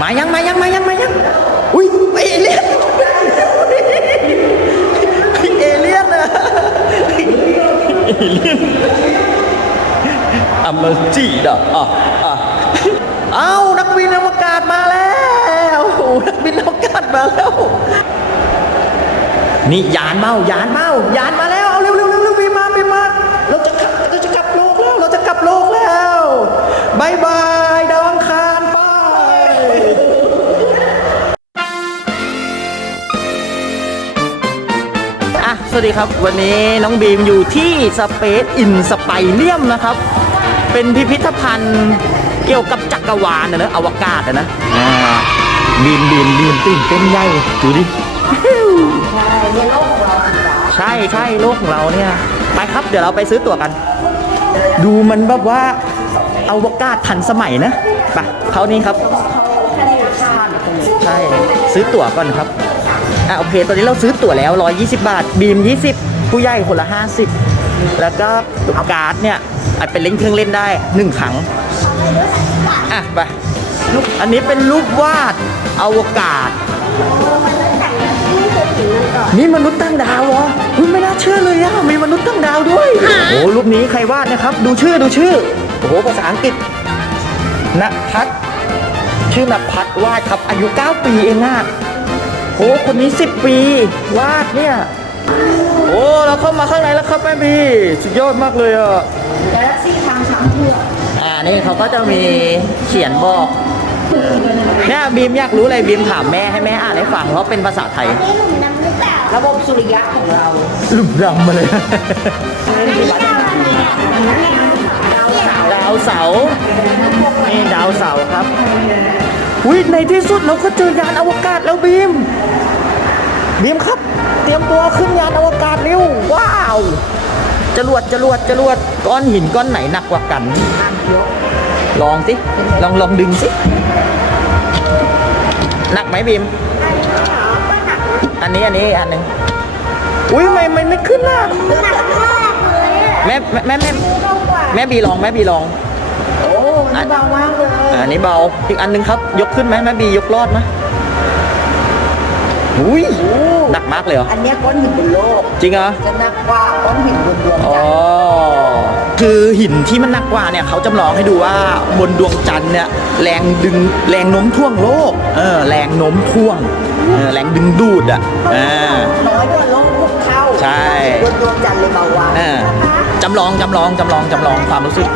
มายังมายังมายังมายังอุ้ยเอเลี่ยนเอเลี่ยนอะเอเลี่ยนอเมจีดอะอะอะเอานักบินอวกาศมาแล้วนักบินอวกาศมาแล้วนี่ยานเมายานเมายาน วัสดีครับ วันนี้น้องบีมอยู่ที่สเปซอินสไปเลียมนะครับ เป็นพิพิธภัณฑ์เกี่ยวกับจักรวาลนะเนอะอวกาศนะนะอ่าบีมบีมบีมตื่นเต้นใหญ่ดูดิ ใช่ใช่โลกของเราเนี่ย ไปครับเดี๋ยวเราไปซื้อตั๋วกัน ดูมันแบบว่าอวกาศทันสมัยนะไปเขานี้ครับ ใช่ซื้อตั๋วก่อนครับ อะโอเคตอนนี้เราซื้อตั๋วแล้ว 120 บาท บีม 20 ผู้ใหญ่คนละ 50 แล้วก็การ์ดเนี่ยอาจเป็นเล่นเครื่องเล่นได้ 1 ครั้ง อะ ไป อันนี้เป็นรูปวาดอวกาศ นี่มนุษย์ต่างดาวเหรออุ๊ยไม่น่าเชื่อเลยอะมีมนุษย์ต่างดาวด้วย โอ้รูปนี้ใครวาดนะครับ ดูชื่อดูชื่อ โอ้โหภาษาอังกฤษณพัฒน์ชื่อนภัทรวาดครับอายุ 9 ปีเองอะโอ้คนนี้ 10 ปี วาดเนี่ย โอ้เราเข้ามาข้างในแล้วครับแม่บีสุดยอดมากเลยอะกาแล็กซี่ทางช้างเผือกอ่านี่เขาก็จะมีเขียนบอกเนี่ยบีมอยากรู้อะไรบีมถามแม่ให้แม่อ่านให้ฟังเพราะเป็นภาษาไทยนี่หนุ่มน้ำหรือเปล่าระบบสุริยะของเราหลุมดำมาเลยดาวเสาร์นี่ดาวเสาร์ครับ วิในที่สุดเราก็เจอยานอวกาศแล้วบีม บีมครับ เตรียมตัวขึ้นยานอวกาศเร็วว้าวจรวดจรวดจรวดก้อนหินก้อนไหนหนักกว่ากันลองสิลองลองดึงสิหนักไหมบีมอันนี้อันนี้อันหนึ่งอุ้ยไม่ไม่ไม่ขึ้นน่ะหนักมากเลยอะแม่แม่แม่แม่เบากว่าแม่บีลองแม่บีลองโอ้นี่เบามากเลยอ่าอันนี้เบา อีกอันหนึงครับ ยกขึ้นไหมแม่บียกรอดไหมอุ้ยหนักมากเลยเหรอ อันเนี้ยก้อนหินบนโลก จริงเหรอ จะหนักกว่าก้อนหินบนดวงอ๋อจันทร์คือหินที่มันหนักกว่าเนี่ยเขาจำลองให้ดูว่าบนดวงจันทร์เนี่ยแรงดึงแรงโน้มถ่วงโลก เออแรงโน้มถ่วง เออแรงดึงดูดอะอ่าน้อยกว่าโลกทุกเท่า ใช่บนดวงจันทร์เลยเบากว่าเออจำลองจำลองจำลองจำลองความรู้สึก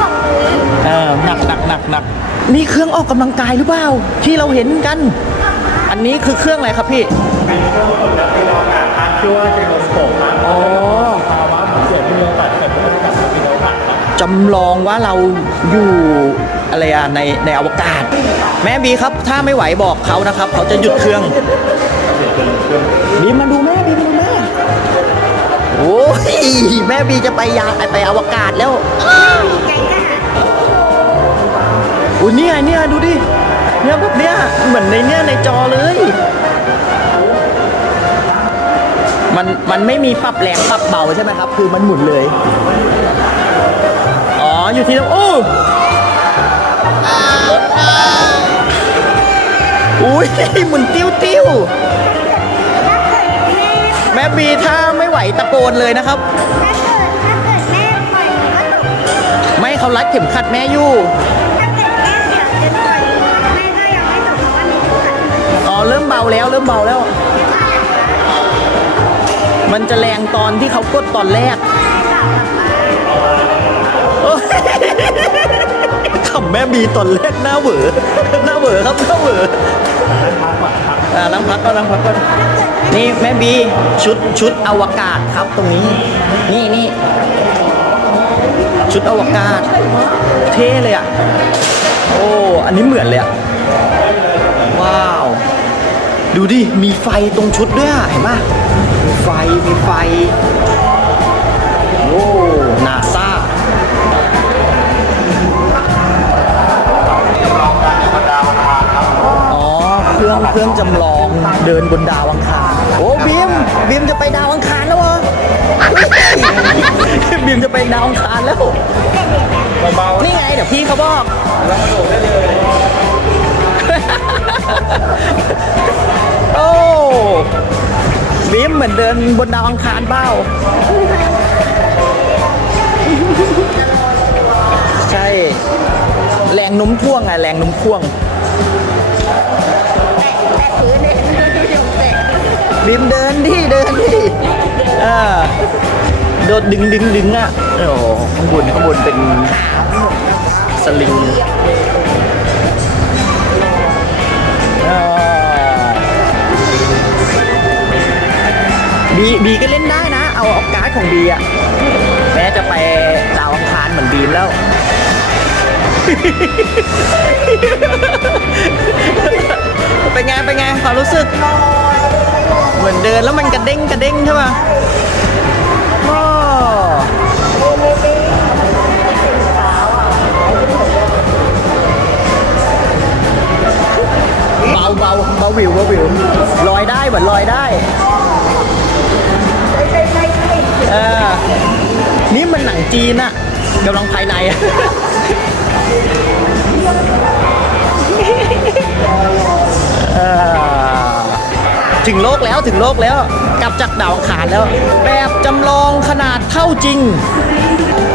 เออหนักหนักหนักหนักนี่เครื่องออกกำลังกายหรือเปล่า ที่เราเห็นกัน อันนี้คือเครื่องอะไรครับพี่ชื่อว่าเจโนสโคปครับอ๋อ ภาวะหมุนเวียนที่มีโอกาสเกิดขึ้นกับวิดีโอบัตรครับจำลองว่าเราอยู่อะไรอะในในอวกาศ แม่บีครับ ถ้าไม่ไหวบอกเขานะครับ เขาจะหยุดเครื่อง บีมาดูแม่บีมาดูแม่โอ้ยแม่บีจะไปยาไปอวกาศแล้วอุ้ยเนี่ยเนี่ยดูดิเนี่ยแบบเนี้ยเหมือนในเนี่ยในจอเลย มันมันไม่มีปรับแรงปรับเบาใช่ไหมครับ คือมันหมุนเลย อ๋ออยู่ที่ตรงโอ้อุ้ยหมุนติ้วติ้วแม่บีถ้า ไม่ไหวตะโกนเลยนะครับ ถ้าเกิดถ้าเกิดแม่ปล่อยก็ตกไม่เขารัดเข็มขัดแม่อยู่ ถ้าเกิดแม่อยากจะปล่อยแม่ก็ยังไม่ตกเพราะว่ามีทุกขันอ๋อเริ่มเบาแล้วเริ่มเบาแล้ว มันจะแรงตอนที่เขากดตอนแรกโอ้ยขำ แม่บีตอนแรกหน้าเหวอหน้าเหวอครับหน้าเหวออ่านั่งพักก็นั่งพักก็นี่แม่บีชุดชุดอวกาศครับตรงนี้ นี่นี่ชุดอวกาศ เท่เลยอะ โอ้ อันนี้เหมือนเลยอะ ว้าว ดูดิ มีไฟตรงชุดด้วยอะเห็นปะมีไฟ มีไฟ จำลองเดินบนดาวังคารโอ้บีมบีมจะไปดาวังคารแล้วเหรอบีมจะไปดาวังคารแล้วเบานี่ไงเดี๋ยวพี่เขาบอกเราโดดได้เลยโอ้บีมเหมือนเดินบนดาวังคารเบ้าใช่ แรงนุ่มพ่วงไงแรงนุ่มพ่วง บิมเดินดิเดินดิเออโดดดึงดึงดึงอะโอ้ข้างบนข้างบนเป็นสลิงบีบีก็เล่นได้นะ เอาเอาการ์ดของบีอะแม้จะไปดาวอังคารเหมือนบีมแล้ว เป็นไง เป็นไงความรู้สึก เหมือนเดินแล้วมันกระเด้งกระเด้งใช่ป่ะอ้อเบาเบาเบาวิวเบาวิวลอยได้เหมือนลอยได้เออนี่มันหนังจีนอะกำลังภายในอะเออ ถึงโลกแล้วถึงโลกแล้ว กลับจากดาวอังคารแล้ว แบบจำลองขนาดเท่าจริง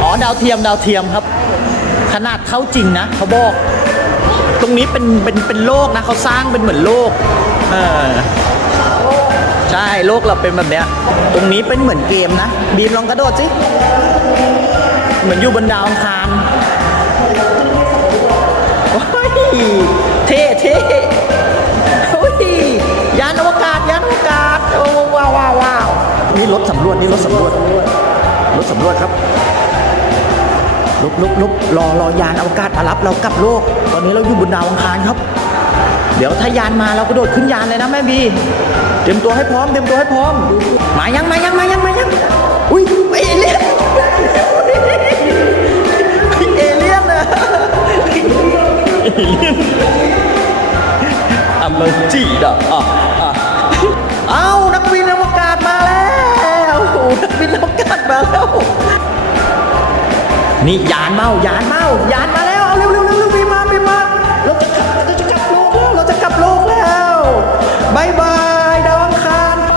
อ๋อดาวเทียมดาวเทียมครับ ขนาดเท่าจริงนะเขาบอก ตรงนี้เป็นเป็นเป็นโลกนะเขาสร้างเป็นเหมือนโลก เออใช่โลกเราเป็นแบบเนี้ย ตรงนี้เป็นเหมือนเกมนะ บีมลองกระโดดสิ เหมือนอยู่บนดาวอังคารโอ้ยเท่เท่ รถสำรวจนี่รถสำรวจรถสำรวจครับลุกลุกลุกรอรอยานอวกาศมารับเรากลับโลก ตอนนี้เราอยู่บนดาวอังคารครับ เดี๋ยวถ้ายานมาเรากระโดดขึ้นยานเลยนะแม่บี เตรียมตัวให้พร้อมเตรียมตัวให้พร้อม มายังมายังมายังมายัง อุ้ยเอเลี่ยนเอเลี่ยนนะเอเลี่ยนอะเมอร์จีดอะอะ มาแล้ว นี่ยานเมายานเมายานมาแล้วเอาเร็วเร็วเร็วเร็วบีมาบีมาเราจะกลับเราจะกลับโลกแล้วเราจะกลับโลกแล้วบายบายดาวอังคารไป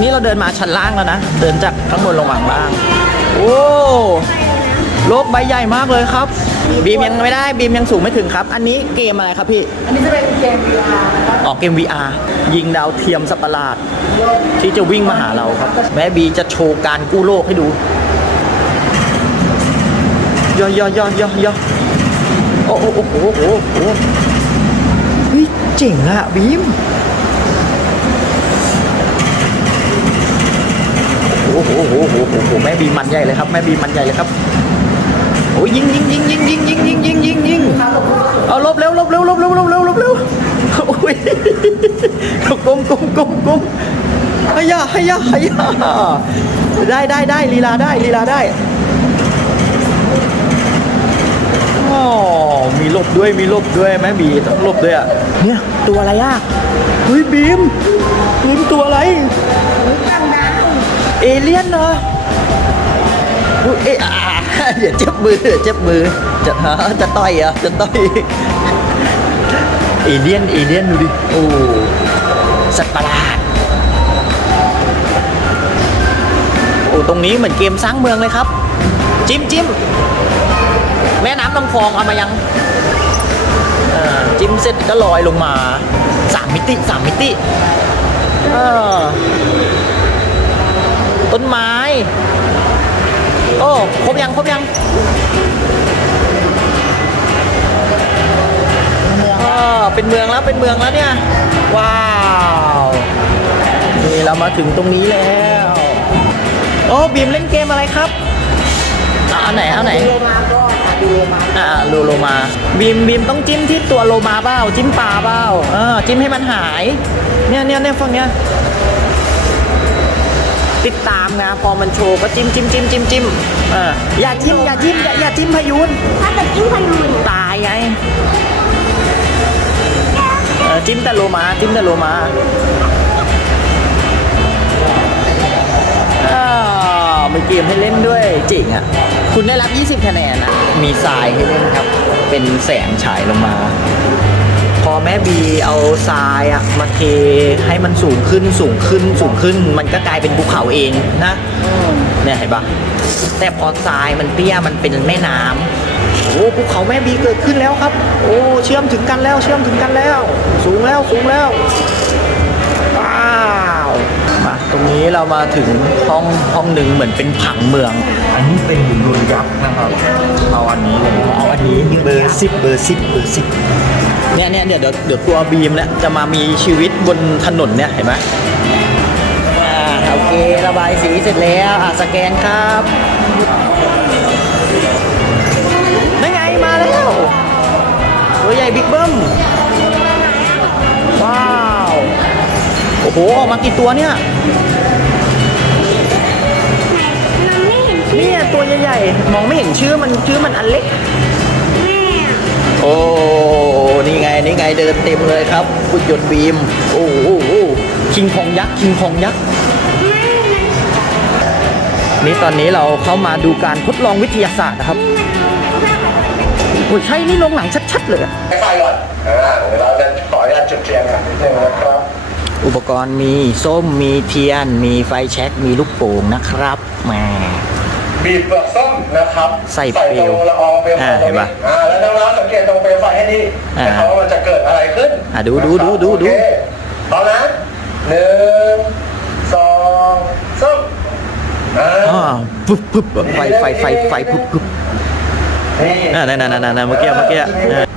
นี่เราเดินมาชั้นล่างแล้วนะ เดินจากข้างบนลงมาข้าง โอ้โลกใบใหญ่มากเลยครับ บีมยังไม่ได้บีมยังสูงไม่ถึงครับ อันนี้เกมอะไรครับพี่อันนี้จะเป็นเกม VR นะครับออกเกม VR ยิงดาวเทียมสัตว์ประหลาด ที่จะวิ่งมาหาเราครับ แม่บีจะโชว์การกู้โลกให้ดูย่อย่อย่อย่อย่อโอ้โหโอ้โหโอ้โหโอ้โหเฮ้ยเจ๋งอะบีมโอ้โหโอ้โหโอ้โหโอ้โหแม่บีมันใหญ่เลยครับ แม่บีมันใหญ่เลยครับโอ้ยยิงยิงยิงยิงยิงยิงยิงยิงยิงยิงเอาลบเร็วลบเร็วลบเร็วลบเร็วลบเร็วโอ้ยกลมกลมกลมกลมฮยาฮยาฮยาได้ได้ได้ลีลาได้ลีลาได้อ๋อมีลบด้วยมีลบด้วยแม่บีต้องลบด้วยอะเนี่ยตัวอะไรอะเฮ้ยบีมบีมตัวอะไรต่างดาวเอเลี่ยนเหรออุ๊ยเอะ อ่าเดี๋ยวเจ็บมือเจ็บมือ จะฮะจะต่อยเหรอจะต่อยเอเลี่ยนเอเลี่ยนดูดิ โอ้สัตว์ประหลาด โอ้ตรงนี้เหมือนเกมสร้างเมืองเลยครับ จิ้มจิ้มแม่น้ำลำคลองเอามายังเอ่อจิ้มเสร็จก็ลอยลงมาสามมิติสามมิติเออต้นไม้ โอ้ครบยังครบยังอ่าเป็นเมืองแล้วเป็นเมืองแล้วเนี่ยว้าวนี่เรามาถึงตรงนี้แล้วโอ้บีมเล่นเกมอะไรครับอะเอาไหนเอาไหนโลมาก็ดูโลมาอ่าโลโลมาบีมบีมต้องจิ้มที่ตัวโลมาเปล่าจิ้มปลาเปล่าเออจิ้มให้มันหาย เนี่ยเนี่ยเนี่ยฝั่งเนี้ยติดตาม นะ พอมันโชว์ก็จิ้มจิ้มจิ้มจิ้มจิ้มเอออย่าจิ้มอย่าจิ้มอย่าอย่าจิ้มพายุนถ้าเป็นจิ้งพายุนตายไงเออจิ้มแต่โลมาจิ้มแต่โลมาอ้าวมีเกมให้เล่นด้วยจริงอะ คุณได้รับ 20 คะแนนนะ มีทรายให้เล่นครับ เป็นแสงฉายลงมาพอ แม่บีเอาทรายอะมาเทให้มันสูงขึ้นสูงขึ้นสูงขึ้น มันก็กลายเป็นภูเขาเองนะเนี่ยเห็นปะแต่พอทรายมันเตี้ยมันเป็นแม่น้ำโอ้ภูเขาแม่บีเกิดขึ้นแล้วครับ โอ้เชื่อมถึงกันแล้วเชื่อมถึงกันแล้ว สูงแล้วสูงแล้วว้าวมาตรงนี้เรามาถึงห้องห้องหนึ่งเหมือนเป็นผังเมือง อันนี้เป็นหุ่นยนต์ยักษ์นะครับเอาอันนี้เลยเอาอันนี้เบอร์สิบเบอร์สิบเบอร์สิบ เนี่ยเนี่ยเนี่ยเดี๋ยวเดี๋ยวตัวบีมเนี่ยจะมามีชีวิตบนถนนเนี่ยเห็นไหมอ่าโอเคระบายสีเสร็จแล้วอะสแกนครับนั่นไงมาแล้วตัวใหญ่บิ๊กเบิ้มว้าวโอ้โหออกมากี่ตัวเนี่ยมันไม่เห็นเนี่ยตัวใหญ่ๆมองไม่เห็นชื่อมันชื่อมันอันเล็กแม่อะ โอ้ นี่ไง นี่ไงเดินเต็มเลยครับหุ่นยนต์บีมโอ้โหคิงคองยักษ์ คิงคองยักษ์ นี่ตอนนี้เราเข้ามาดูการทดลองวิทยาศาสตร์นะครับ โอ้ใช่ นี่โรงหนังชัด ๆ เลยไฟก่อนอ่าเดี๋ยวเราจะขออนุญาตจุดเทียนกันนิดนึงนะครับ อุปกรณ์มีส้ม มีเทียน มีไฟแช็กมีลูกโป่งนะครับแหม บีบเปลือกส้มนะครับใส่เปลวตรงละอองเปลวไฟอ่าตเห็รงนนี้ปะอ่าแล้วน้องๆสังเกตตรงเปลวไฟให้ดีอ่านะครับว่ามันจะเกิดอะไรขึ้นอ่าดูดูดูดูดูโอเคพร้อมนะหนึ่งสองสามอ่าอ่าปุ๊บปุ๊บไฟไฟไฟไฟปุ๊บปุ๊บนี่อ่านั่นนั่นนั่นนั่นเมื่อกี้เมื่อกี้อ่า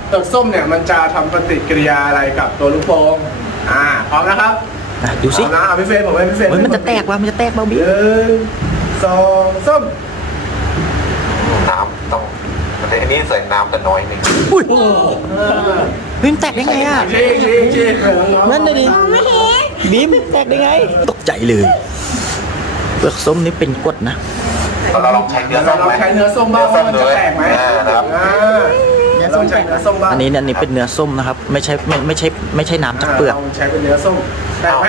เปลือกส้มเนี่ยมันจะทำปฏิกิริยาอะไรกับตัวลูกโป่งอ่าพร้อมนะครับอะดูพสิร้อมนะเอาพี่เฟรมผมให้พี่เฟรมเฮ้ยมันจะแตกว่ะมันจะแตกเบาหบี้นึ่งสองสาม น้ำต้องอั นนี้ใส่น้ำแต่น้อยนึงอุ้ยเฮ้ยมันแตกได้ไงอะชี้ชี้ชี้เออน้องๆนั่นเลยดิไม่เห็นบีมแตกได้ไง ตกใจเลยเปลือกส้มนี่เป็นกรดนะเราลองใช้เนื้อเราส้มไหมใช้เนื้อส้มบ้างว่ามันจะแตกไหมอ่านะครับอ่าเราใช้เนื้อส้มบ้างอันนี้อันนี้เป็นเนื้อส้มนะครับ ไม่ใช่ไม่ไม่ใช่ไม่ใช่น้ำจากเปลือกาใช้เป็นเนื้อส้มแตกไหม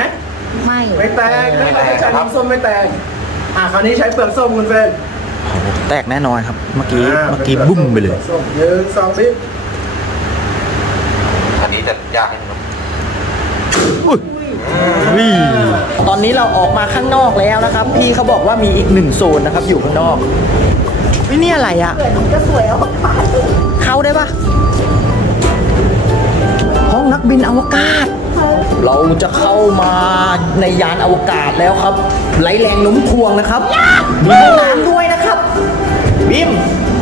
ไม่ไม่แตกถ้าเราใช้น้ำส้มไม่แตกอะคราวนี้ใช้เปลือกส้มคุณเฟรนโอ้โหแตกแน่นอนครับ เมื่อกี้อ่าเมื่อกี้บุ้มไปเลยส้มหนึ่งสองสิบอันนี้จะยากนิดนึงอุ้ยอุ้ยตอนนี้เราออกมาข้างนอกแล้วนะครับ พี่เขาบอกว่ามีอีกหนึ่งโซนนะครับ อยู่ข้างนอกวินี่อะไรอะจะสวยเอาปากเข้าได้ปะห้องนักบินอวกาศ เราจะเข้ามาในยานอวกาศแล้วครับไร้แรงโน้มถ่วงนะครับมีห้องน้ำด้วยนะครั บบิม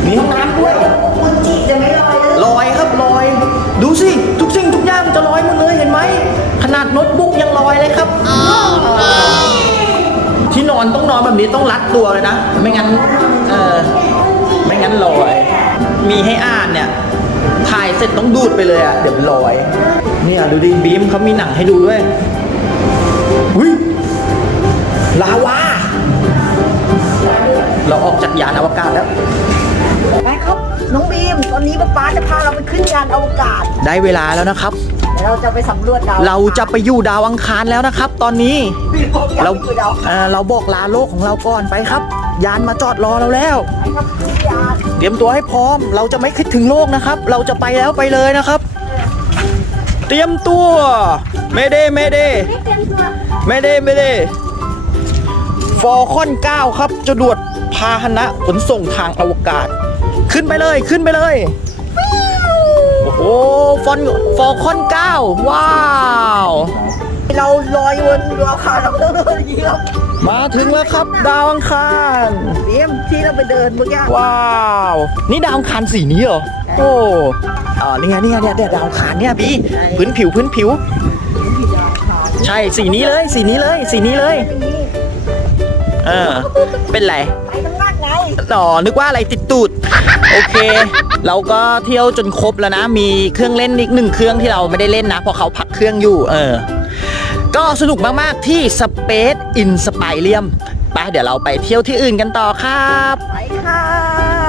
มีห้องน้ำด้วยคุณจิจะไม่ลอยเลยลอยครับลอย ดูสิทุกสิ่งทุกอย่างจะลอยหมดเลยเห็นไหมขนาดโน้ตบุ๊กยังลอยเลยครับ ที่นอนต้องนอนแบบนี้ต้องรัดตัวเลยนะ ไม่งั้นเออไม่งั้นลอย มีให้อ่านเนี่ยถ่ายเสร็จต้องดูดไปเลยอะเดี๋ยวมันลอยเนี่ยดูดิบีมเขามีหนังให้ดูด้วยอุ้ยลาวา เราออกจากยานอวกาศแล้ว ไปครับ น้องบีม ตอนนี้ป๊าป๊าจะพาเราไปขึ้นยานอวกาศ ได้เวลาแล้วนะครับ เดี๋ยวเราจะไปสำรวจดาวเราจะไปอยู่ดาวอังคารแล้วนะครับ ตอนนี้ เราเราอยู่ดาวเอ่อเราบอกลาโลกของเราก่อนไปครับ ยานมาจอดรอเราแล้ว ไปครับขึ้นยานเตรียมตัวให้พร้อม เราจะไม่คิดถึงโลกนะครับ เราจะไปแล้วไปเลยนะครับ เตรียมตัวเมเดเมเดไม่เตรียมตัวเมเดเมเดฟอร์คอน9ครับจรวด พาหนะขนส่งทางอวกาศ ขึ้นไปเลยขึ้นไปเลย โอ้โหฟอนฟอร์คอน9ว้าว เราลอยบนดาวอังคารเราต้องเดินอย่างนี้ครับมาถึงแล้วครับ ดาวอังคารบีมที่เราไปเดินเมื่อกี้ว้าว นี่ดาวอังคารสีนี้เหรอโอ้อ่านี่ไงนี่ไงเนี่ยเนี่ยดาวอังคารเนี่ยพี่พื้นผิวพื้นผิว ใช่สีนี้เลยสีนี้เลยสีนี้เลย เออ เป็นไรไปทั้งนั้นไงอ๋อนึกว่าอะไรติดตูด โอเค เราก็เที่ยวจนครบแล้วนะ มีเครื่องเล่นอีกหนึ่งเครื่องที่เราไม่ได้เล่นนะเพราะเขาพักเครื่องอยู่ เออ ก็สนุกมากๆที่ Space in s p i r i u m ไปเดี๋ยวเราไปเที่ยวที่อื่นกันต่อครับ ไปค่ะ